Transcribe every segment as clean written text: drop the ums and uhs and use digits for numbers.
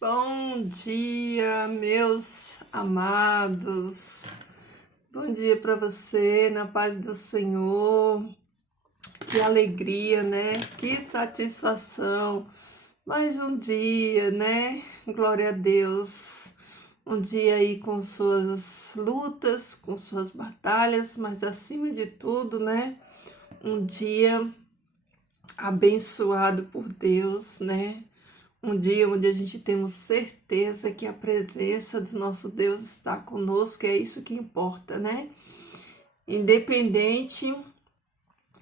Bom dia, meus amados. Bom dia para você, na paz do Senhor. Que alegria, né? Que satisfação. Mais um dia, né? Glória a Deus. Um dia aí com suas lutas, com suas batalhas, mas acima de tudo, né? Um dia abençoado por Deus, né? Um dia onde a gente temos certeza que a presença do nosso Deus está conosco, é isso que importa, né? Independente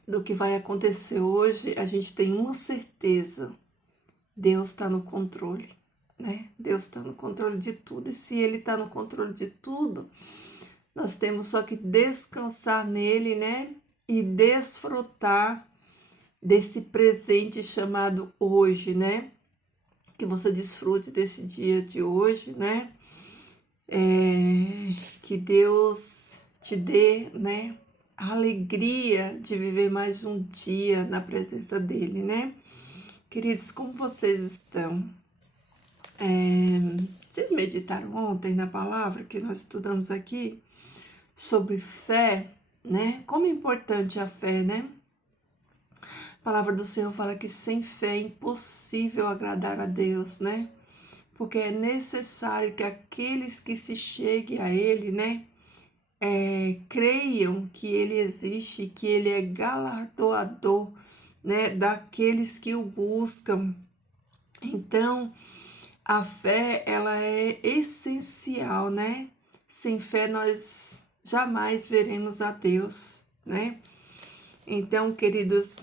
do que vai acontecer hoje, a gente tem uma certeza: Deus está no controle, né? Deus está no controle de tudo, e se Ele está no controle de tudo, nós temos só que descansar nele, né? E desfrutar desse presente chamado hoje, né? Que você desfrute desse dia de hoje, né? Que Deus te dê, né, a alegria de viver mais um dia na presença dele, né? Queridos, como vocês estão? Vocês meditaram ontem na palavra que nós estudamos aqui sobre fé, né? Como é importante a fé, né? A palavra do Senhor fala que sem fé é impossível agradar a Deus, né? Porque é necessário que aqueles que se cheguem a Ele, né, creiam que Ele existe, que Ele é galardoador, né, daqueles que o buscam. Então, a fé, ela é essencial, né? Sem fé, nós jamais veremos a Deus, né? Então, queridos,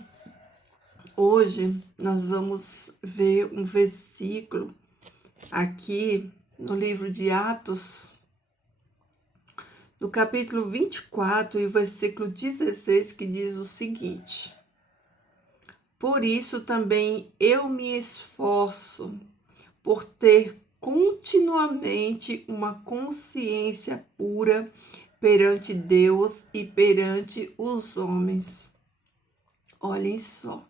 hoje nós vamos ver um versículo aqui no livro de Atos, no capítulo 24 e o versículo 16, que diz o seguinte: Por isso também eu me esforço por ter continuamente uma consciência pura perante Deus e perante os homens. Olhem só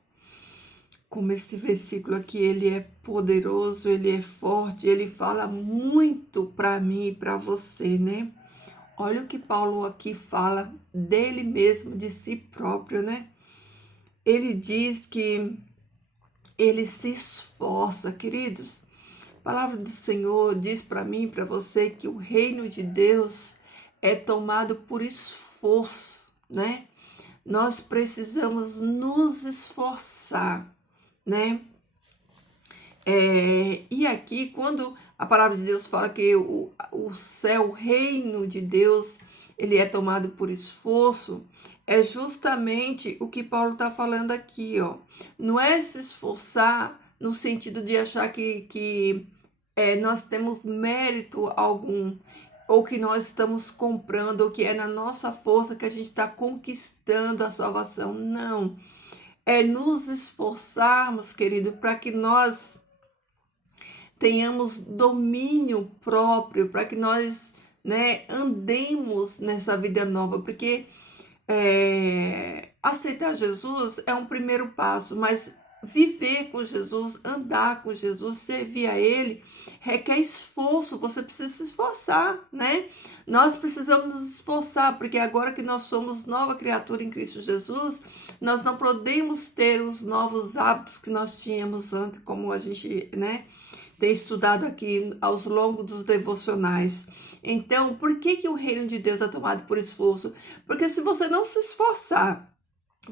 como esse versículo aqui, ele é poderoso, ele é forte, ele fala muito para mim e para você, né? Olha o que Paulo aqui fala dele mesmo, de si próprio, né? Ele diz que ele se esforça, queridos. A palavra do Senhor diz para mim e para você que o reino de Deus é tomado por esforço, né? Nós precisamos nos esforçar, né? E aqui, quando a palavra de Deus fala que o céu, o reino de Deus, ele é tomado por esforço, é justamente o que Paulo está falando aqui, ó. Não é se esforçar no sentido de achar que nós temos mérito algum, ou que nós estamos comprando, ou que é na nossa força que a gente está conquistando a salvação. Não. É nos esforçarmos, querido, para que nós tenhamos domínio próprio, para que nós, né, andemos nessa vida nova, porque aceitar Jesus é um primeiro passo, mas viver com Jesus, andar com Jesus, servir a Ele, requer esforço, você precisa se esforçar, né? Nós precisamos nos esforçar, porque agora que nós somos nova criatura em Cristo Jesus, nós não podemos ter os novos hábitos que nós tínhamos antes, como a gente, né, tem estudado aqui aos longos dos devocionais. Então, por que o reino de Deus é tomado por esforço? Porque se você não se esforçar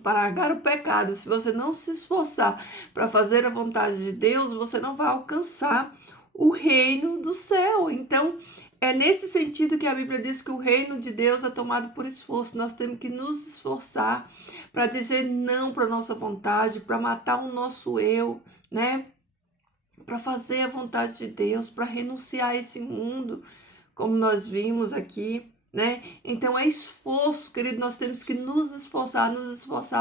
para largar o pecado, se você não se esforçar para fazer a vontade de Deus, você não vai alcançar o reino do céu. Então, é nesse sentido que a Bíblia diz que o reino de Deus é tomado por esforço. Nós temos que nos esforçar para dizer não para a nossa vontade, para matar o nosso eu, né? Para fazer a vontade de Deus, para renunciar a esse mundo, como nós vimos aqui, né? Então é esforço, querido, nós temos que nos esforçar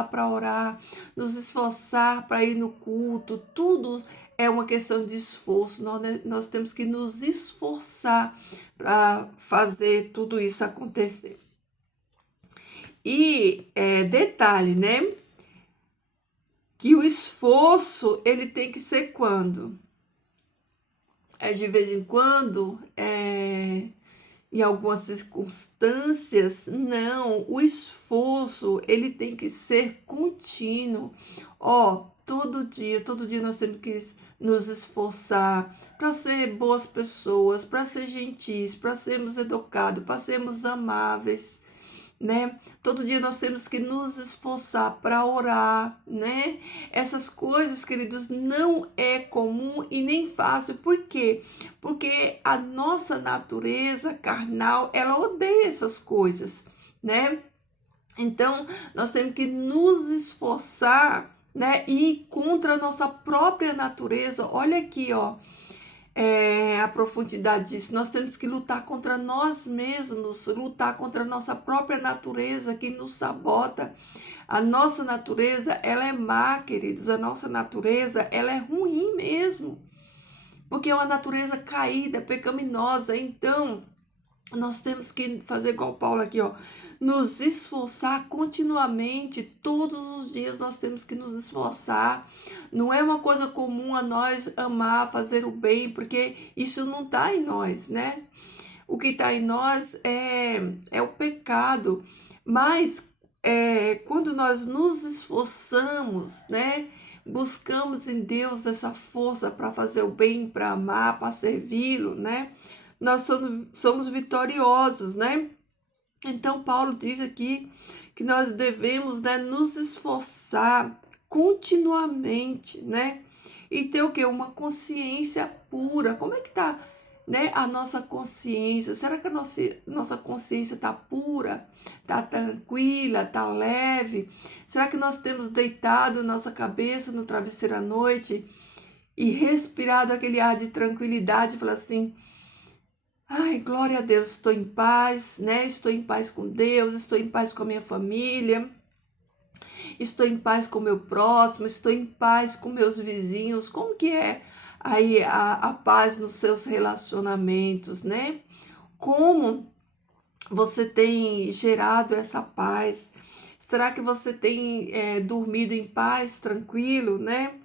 para orar, nos esforçar para ir no culto, tudo é uma questão de esforço, nós temos que nos esforçar para fazer tudo isso acontecer. E detalhe, né? Que o esforço, ele tem que ser quando? de vez em quando, em algumas circunstâncias, não, o esforço, ele tem que ser contínuo. Ó, todo dia nós temos que nos esforçar para ser boas pessoas, para ser gentis, para sermos educados, para sermos amáveis, né? Todo dia nós temos que nos esforçar para orar, né? Essas coisas, queridos, não é comum e nem fácil. Por quê? Porque a nossa natureza carnal, ela odeia essas coisas, né? Então, nós temos que nos esforçar, né? E ir contra a nossa própria natureza. Olha aqui, ó, a profundidade disso. Nós temos que lutar contra nós mesmos, lutar contra a nossa própria natureza que nos sabota. A nossa natureza, ela é má, queridos. A nossa natureza, ela é ruim mesmo. Porque é uma natureza caída, pecaminosa. Então, nós temos que fazer igual Paulo aqui, ó. Nos esforçar continuamente, todos os dias nós temos que nos esforçar. Não é uma coisa comum a nós amar, fazer o bem, porque isso não está em nós, né? O que está em nós é o pecado. Mas quando nós nos esforçamos, né? Buscamos em Deus essa força para fazer o bem, para amar, para servi-lo, né? Nós somos vitoriosos, né? Então, Paulo diz aqui que nós devemos, né, nos esforçar continuamente, né? E ter o quê? Uma consciência pura. Como é que tá, né, a nossa consciência? Será que a nossa consciência tá pura? Tá tranquila? Tá leve? Será que nós temos deitado nossa cabeça no travesseiro à noite e respirado aquele ar de tranquilidade e falar assim: ai, glória a Deus, estou em paz, né? Estou em paz com Deus, estou em paz com a minha família, estou em paz com o meu próximo, estou em paz com meus vizinhos. Como que é aí a paz nos seus relacionamentos, né? Como você tem gerado essa paz? Será que você tem dormido em paz, tranquilo, né?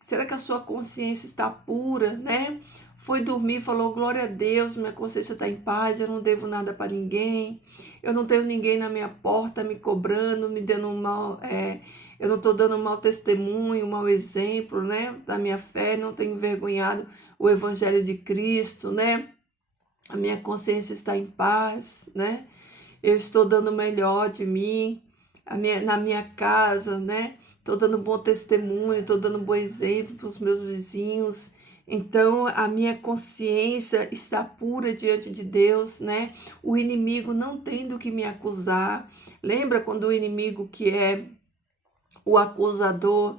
Será que a sua consciência está pura, né? Foi dormir, falou, glória a Deus, minha consciência está em paz, eu não devo nada para ninguém, eu não tenho ninguém na minha porta me cobrando, me dando um mal, eu não estou dando um mau testemunho, um mau exemplo, né? Da minha fé, não tenho envergonhado o evangelho de Cristo, né? A minha consciência está em paz, né? Eu estou dando o melhor de mim, na minha casa, né? Estou dando bom testemunho, estou dando bom exemplo para os meus vizinhos. Então, a minha consciência está pura diante de Deus, né? O inimigo não tem do que me acusar. Lembra quando o inimigo, que é o acusador,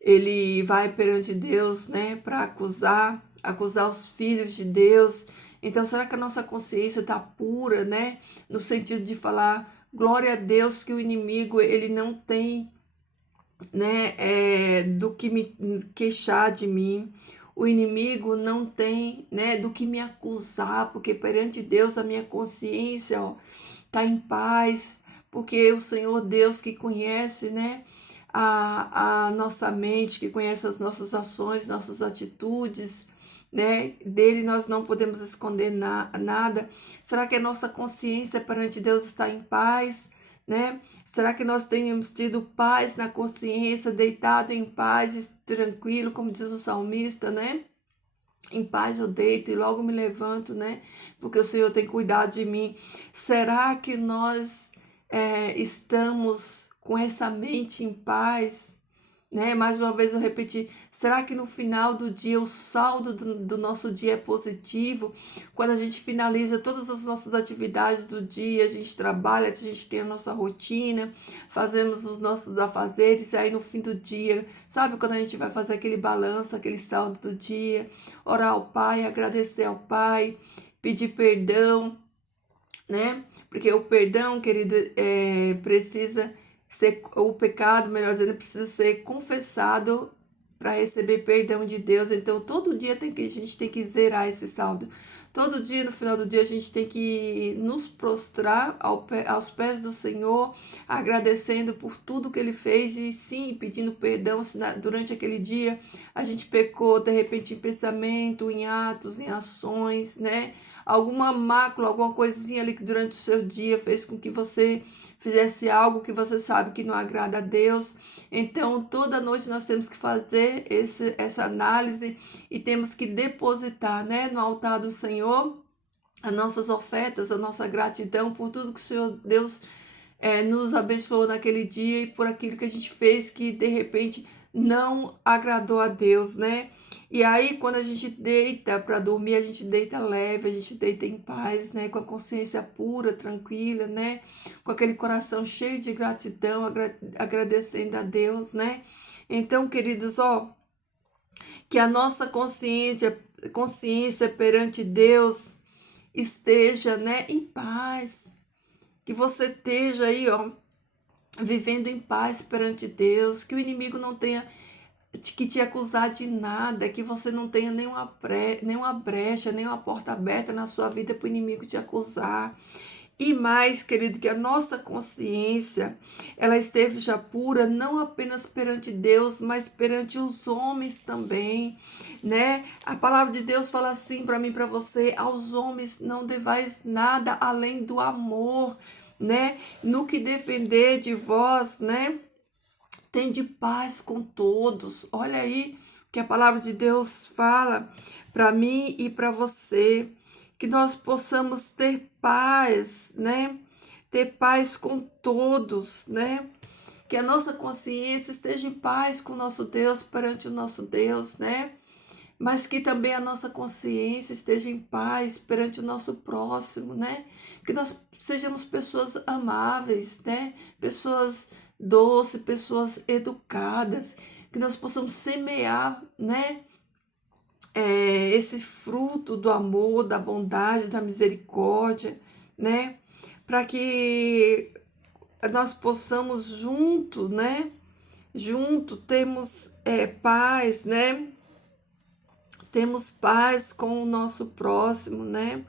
ele vai perante Deus, né, para acusar os filhos de Deus. Então, será que a nossa consciência está pura, né, no sentido de falar glória a Deus que o inimigo ele não tem, né, do que me queixar de mim. O inimigo não tem, né, do que me acusar, porque perante Deus a minha consciência, ó, tá em paz, porque o Senhor Deus que conhece, né, a nossa mente, que conhece as nossas ações, nossas atitudes, né, dele nós não podemos esconder nada. Será que a nossa consciência perante Deus está em paz, né? Será que nós temos tido paz na consciência, deitado em paz, tranquilo, como diz o salmista, né? Em paz eu deito e logo me levanto, né? Porque o Senhor tem cuidado de mim. Será que nós estamos com essa mente em paz? Né? Mais uma vez eu repeti, será que no final do dia o saldo do nosso dia é positivo? Quando a gente finaliza todas as nossas atividades do dia, a gente trabalha, a gente tem a nossa rotina, fazemos os nossos afazeres, e aí no fim do dia, sabe quando a gente vai fazer aquele balanço, aquele saldo do dia, orar ao Pai, agradecer ao Pai, pedir perdão, né? Porque o perdão, querido, precisa ser, o pecado, melhor dizendo, precisa ser confessado para receber perdão de Deus. Então, todo dia a gente tem que zerar esse saldo. Todo dia, no final do dia, a gente tem que nos prostrar aos pés do Senhor, agradecendo por tudo que Ele fez e sim, pedindo perdão se durante aquele dia a gente pecou, de repente, em pensamento, em atos, em ações, né? Alguma mácula, alguma coisinha ali que durante o seu dia fez com que você fizesse algo que você sabe que não agrada a Deus. Então, toda noite nós temos que fazer essa análise e temos que depositar, né, no altar do Senhor as nossas ofertas, a nossa gratidão por tudo que o Senhor Deus nos abençoou naquele dia e por aquilo que a gente fez que de repente não agradou a Deus, né? E aí, quando a gente deita para dormir, a gente deita leve, a gente deita em paz, né? Com a consciência pura, tranquila, né? Com aquele coração cheio de gratidão, agradecendo a Deus, né? Então, queridos, ó, que a nossa consciência perante Deus esteja, né, em paz. Que você esteja aí, ó, vivendo em paz perante Deus, que o inimigo não tenha que te acusar de nada, que você não tenha nenhuma brecha, nenhuma porta aberta na sua vida para o inimigo te acusar. E mais, querido, que a nossa consciência, ela esteja pura, não apenas perante Deus, mas perante os homens também, né? A palavra de Deus fala assim para mim, para você: aos homens não devais nada além do amor, né? No que defender de vós, né? Tende paz com todos. Olha aí o que a palavra de Deus fala para mim e para você. Que nós possamos ter paz, né? Ter paz com todos, né? Que a nossa consciência esteja em paz com o nosso Deus, perante o nosso Deus, né? Mas que também a nossa consciência esteja em paz perante o nosso próximo, né? Que nós sejamos pessoas amáveis, né? Pessoas doces, pessoas educadas, que nós possamos semear, né? Esse fruto do amor, da bondade, da misericórdia, né? Para que nós possamos junto, né? Junto termos paz, né? Temos paz com o nosso próximo, né?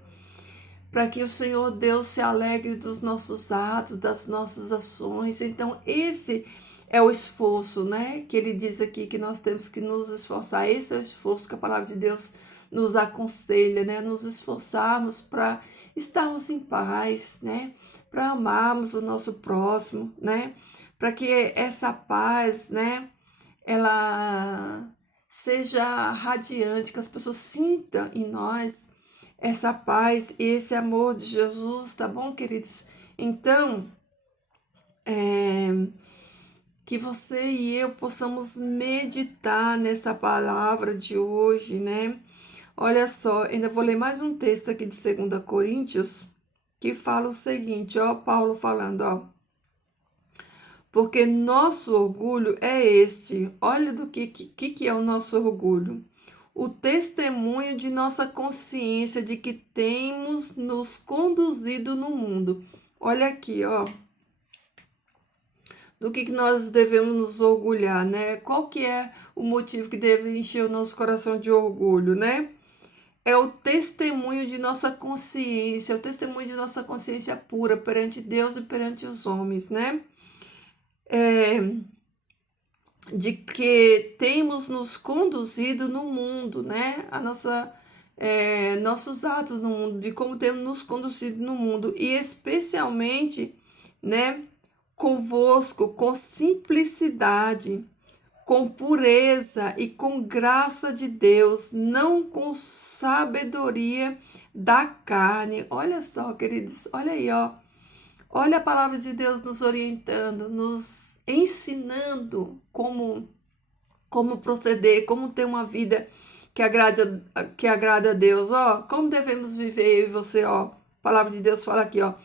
Para que o Senhor Deus se alegre dos nossos atos, das nossas ações. Então, esse é o esforço, né? Que ele diz aqui que nós temos que nos esforçar. Esse é o esforço que a palavra de Deus nos aconselha, né? Nos esforçarmos para estarmos em paz, né? Para amarmos o nosso próximo, né? Para que essa paz, né? Ela seja radiante, que as pessoas sintam em nós essa paz e esse amor de Jesus, tá bom, queridos? Então, que você e eu possamos meditar nessa palavra de hoje, né? Olha só, ainda vou ler mais um texto aqui de 2 Coríntios, que fala o seguinte, ó, Paulo falando, ó: porque nosso orgulho é este. Olha do que é o nosso orgulho. O testemunho de nossa consciência de que temos nos conduzido no mundo. Olha aqui, ó. Do que nós devemos nos orgulhar, né? Qual que é o motivo que deve encher o nosso coração de orgulho, né? É o testemunho de nossa consciência, o testemunho de nossa consciência pura perante Deus e perante os homens, né? De que temos nos conduzido no mundo, né? Nossos atos no mundo, de como temos nos conduzido no mundo, e especialmente, né, convosco, com simplicidade, com pureza e com graça de Deus, não com sabedoria da carne. Olha só, queridos, olha aí, ó. Olha a palavra de Deus nos orientando, nos ensinando como proceder, como ter uma vida que agrada a Deus, ó. Como devemos viver, eu e você, ó. A palavra de Deus fala aqui, ó.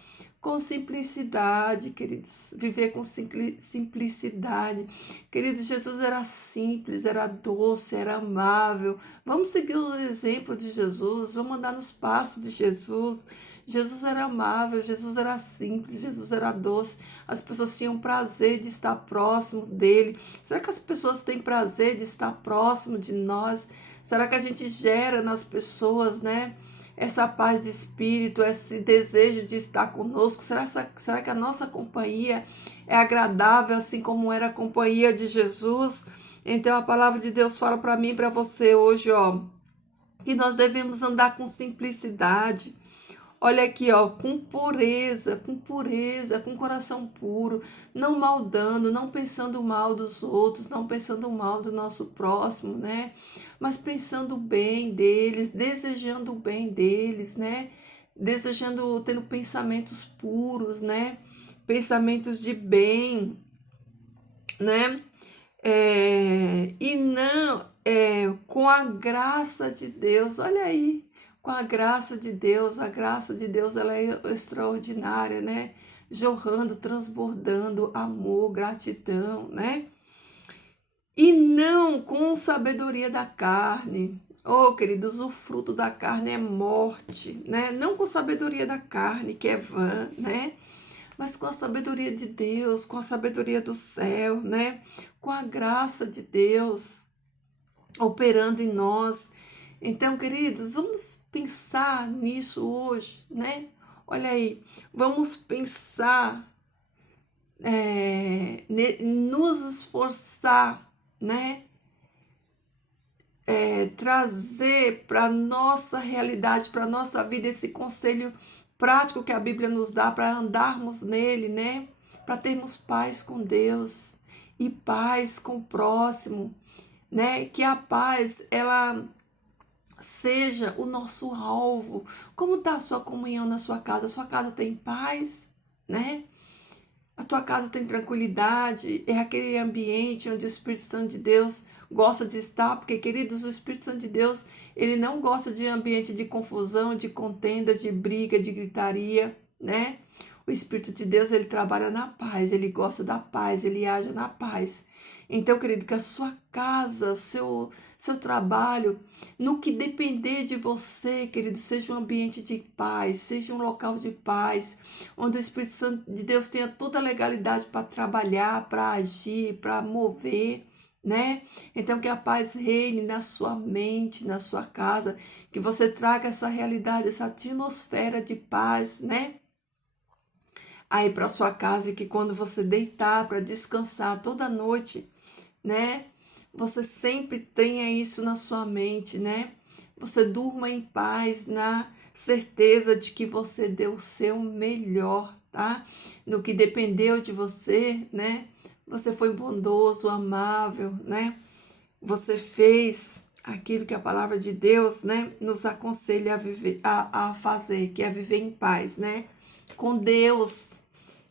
Com simplicidade, queridos. Viver com simplicidade. Queridos, Jesus era simples, era doce, era amável. Vamos seguir o exemplo de Jesus, vamos andar nos passos de Jesus. Jesus era amável, Jesus era simples, Jesus era doce. As pessoas tinham prazer de estar próximo dele. Será que as pessoas têm prazer de estar próximo de nós? Será que a gente gera nas pessoas, né? Essa paz de espírito, esse desejo de estar conosco? Será que a nossa companhia é agradável, assim como era a companhia de Jesus? Então a palavra de Deus fala para mim e para você hoje, ó, que nós devemos andar com simplicidade. Olha aqui, ó, com pureza, com coração puro, não maldando, não pensando mal dos outros, não pensando mal do nosso próximo, né? Mas pensando bem deles, desejando o bem deles, né? Desejando, tendo pensamentos puros, né? Pensamentos de bem, né? E não com a graça de Deus, olha aí, com a graça de Deus ela é extraordinária, né? Jorrando, transbordando amor, gratidão, né? E não com sabedoria da carne. Oh, queridos, o fruto da carne é morte, né? Não com sabedoria da carne, que é vã, né? Mas com a sabedoria de Deus, com a sabedoria do céu, né? Com a graça de Deus operando em nós. Então, queridos, vamos pensar nisso hoje, né? Olha aí, vamos pensar, nos esforçar, né? Trazer para a nossa realidade, para a nossa vida, esse conselho prático que a Bíblia nos dá para andarmos nele, né? Para termos paz com Deus e paz com o próximo, né? Que a paz, ela seja o nosso alvo. Como está a sua comunhão na sua casa? A sua casa tem paz, né? A tua casa tem tranquilidade, é aquele ambiente onde o Espírito Santo de Deus gosta de estar, porque, queridos, o Espírito Santo de Deus, ele não gosta de ambiente de confusão, de contenda, de briga, de gritaria, né? O Espírito de Deus, ele trabalha na paz, ele gosta da paz, ele age na paz. Então, querido, que a sua casa, seu trabalho, no que depender de você, querido, seja um ambiente de paz, seja um local de paz, onde o Espírito Santo de Deus tenha toda a legalidade para trabalhar, para agir, para mover, né? Então, que a paz reine na sua mente, na sua casa, que você traga essa realidade, essa atmosfera de paz, né? Aí para sua casa, e que quando você deitar para descansar toda noite, né? Você sempre tenha isso na sua mente, né? Você durma em paz, na certeza de que você deu o seu melhor, tá? No que dependeu de você, né? Você foi bondoso, amável, né? Você fez aquilo que a palavra de Deus, né, nos aconselha a viver, a fazer, que é viver em paz, né? Com Deus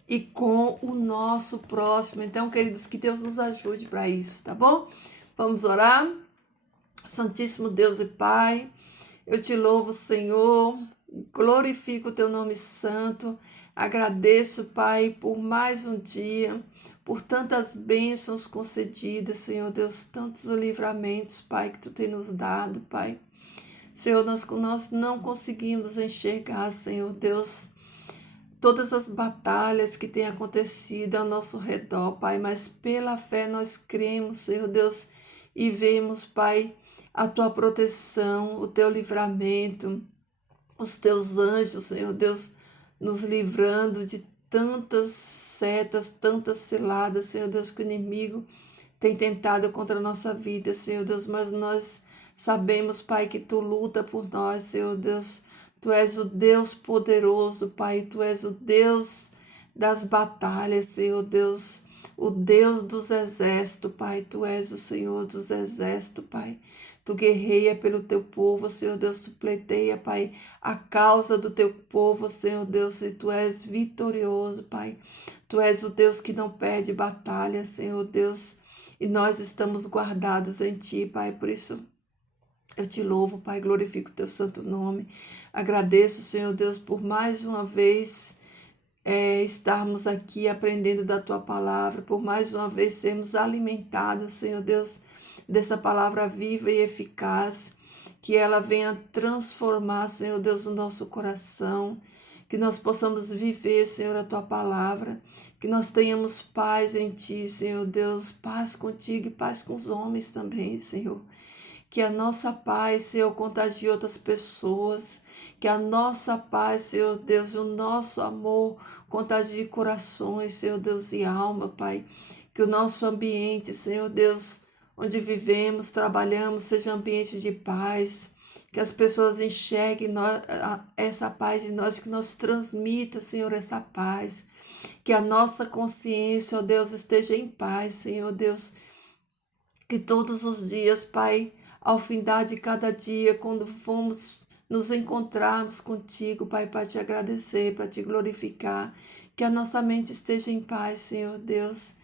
e com o nosso próximo. Então, queridos, que Deus nos ajude para isso, tá bom? Vamos orar? Santíssimo Deus e Pai, eu te louvo, Senhor, glorifico o teu nome santo, agradeço, Pai, por mais um dia, por tantas bênçãos concedidas, Senhor Deus, tantos livramentos, Pai, que tu tem nos dado, Pai. Senhor, nós não conseguimos enxergar, Senhor Deus, todas as batalhas que têm acontecido ao nosso redor, Pai, mas pela fé nós cremos, Senhor Deus, e vemos, Pai, a tua proteção, o teu livramento, os teus anjos, Senhor Deus, nos livrando de tantas setas, tantas ciladas, Senhor Deus, que o inimigo tem tentado contra a nossa vida, Senhor Deus, mas nós sabemos, Pai, que tu luta por nós, Senhor Deus. Tu és o Deus poderoso, Pai. Tu és o Deus das batalhas, Senhor Deus. O Deus dos exércitos, Pai. Tu és o Senhor dos exércitos, Pai. Tu guerreia pelo teu povo, Senhor Deus. Tu pleiteia, Pai, a causa do teu povo, Senhor Deus. E tu és vitorioso, Pai. Tu és o Deus que não perde batalha, Senhor Deus. E nós estamos guardados em Ti, Pai. Por isso, eu te louvo, Pai, glorifico o teu santo nome. Agradeço, Senhor Deus, por mais uma vez estarmos aqui aprendendo da tua palavra, por mais uma vez sermos alimentados, Senhor Deus, dessa palavra viva e eficaz. que ela venha transformar, Senhor Deus, o nosso coração, que nós possamos viver, Senhor, a Tua palavra, que nós tenhamos paz em Ti, Senhor Deus, paz contigo e paz com os homens também, Senhor. Que a nossa paz, Senhor, contagie outras pessoas. Que a nossa paz, Senhor Deus, e o nosso amor contagie corações, Senhor Deus, e alma, Pai. Que o nosso ambiente, Senhor Deus, onde vivemos, trabalhamos, seja ambiente de paz. Que as pessoas enxerguem essa paz em nós, que nós transmita, Senhor, essa paz. Que a nossa consciência, ó Deus, esteja em paz, Senhor Deus. Que todos os dias, Pai, ao findar de cada dia, quando fomos nos encontrarmos contigo, Pai, para te agradecer, para te glorificar, que a nossa mente esteja em paz, Senhor Deus,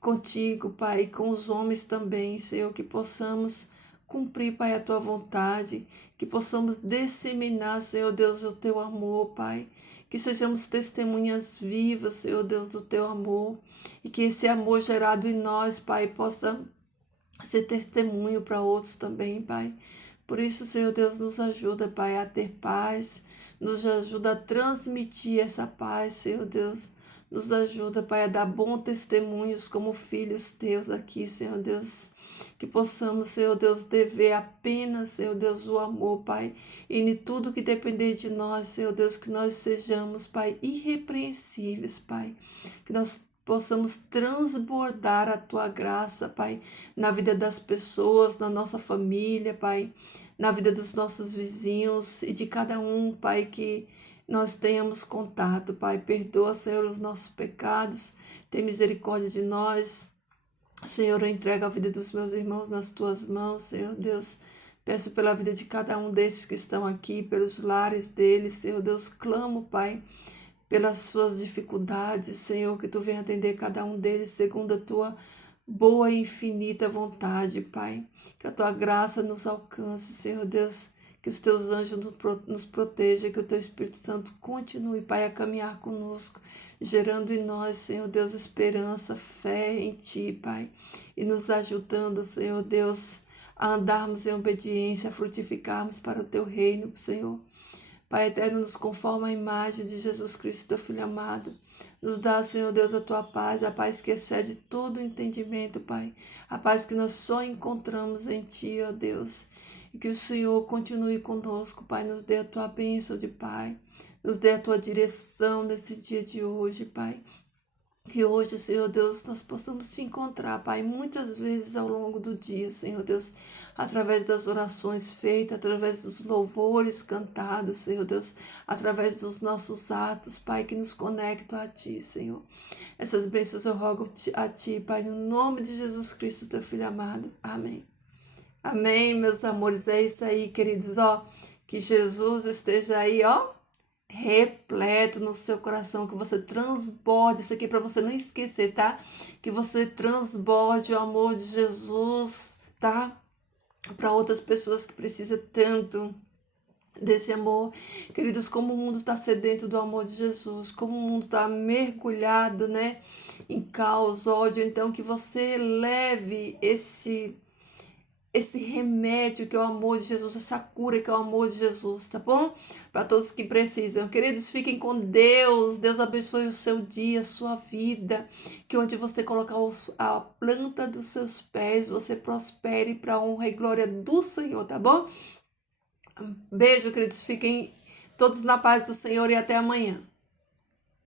contigo, Pai, e com os homens também, Senhor, que possamos cumprir, Pai, a tua vontade, que possamos disseminar, Senhor Deus, o teu amor, Pai, que sejamos testemunhas vivas, Senhor Deus, do teu amor, e que esse amor gerado em nós, Pai, possa ser testemunho para outros também, Pai. Por isso, Senhor Deus, nos ajuda, Pai, a ter paz, nos ajuda a transmitir essa paz, Senhor Deus. Nos ajuda, Pai, a dar bons testemunhos como filhos teus aqui, Senhor Deus. Que possamos, Senhor Deus, dever apenas, Senhor Deus, o amor, Pai. E em tudo que depender de nós, Senhor Deus, que nós sejamos, Pai, irrepreensíveis, Pai. Que nós possamos transbordar a Tua graça, Pai, na vida das pessoas, na nossa família, Pai, na vida dos nossos vizinhos e de cada um, Pai, que nós tenhamos contato, Pai. Perdoa, Senhor, os nossos pecados, tem misericórdia de nós. Senhor, eu entrego a vida dos meus irmãos nas Tuas mãos, Senhor Deus. Peço pela vida de cada um desses que estão aqui, pelos lares deles, Senhor Deus. Clamo, Pai, pelas suas dificuldades, Senhor, que Tu venha atender cada um deles segundo a Tua boa e infinita vontade, Pai. Que a Tua graça nos alcance, Senhor Deus, que os Teus anjos nos protejam, que o Teu Espírito Santo continue, Pai, a caminhar conosco, gerando em nós, Senhor Deus, esperança, fé em Ti, Pai, e nos ajudando, Senhor Deus, a andarmos em obediência, a frutificarmos para o Teu reino, Senhor. Pai eterno, nos conforma à imagem de Jesus Cristo, Teu Filho amado. Nos dá, Senhor Deus, a Tua paz, a paz que excede todo o entendimento, Pai. A paz que nós só encontramos em Ti, ó Deus. E que o Senhor continue conosco, Pai. Nos dê a Tua bênção de Pai. Nos dê a Tua direção nesse dia de hoje, Pai. Que hoje, Senhor Deus, nós possamos Te encontrar, Pai, muitas vezes ao longo do dia, Senhor Deus, através das orações feitas, através dos louvores cantados, Senhor Deus, através dos nossos atos, Pai, que nos conectam a Ti, Senhor. Essas bênçãos eu rogo a Ti, Pai, no nome de Jesus Cristo, Teu Filho amado. Amém. Amém, meus amores. É isso aí, queridos, ó. Que Jesus esteja aí, ó, repleto no seu coração, que você transborde, isso aqui para você não esquecer, tá? Que você transborde o amor de Jesus, tá? Para outras pessoas que precisam tanto desse amor. Queridos, como o mundo está sedento do amor de Jesus, como o mundo está mergulhado, né, em caos, ódio, então que você leve esse remédio que é o amor de Jesus, essa cura que é o amor de Jesus, tá bom? Para todos que precisam. Queridos, fiquem com Deus. Deus abençoe o seu dia, a sua vida. Que onde você colocar a planta dos seus pés, você prospere para a honra e glória do Senhor, tá bom? Beijo, queridos. Fiquem todos na paz do Senhor e até amanhã.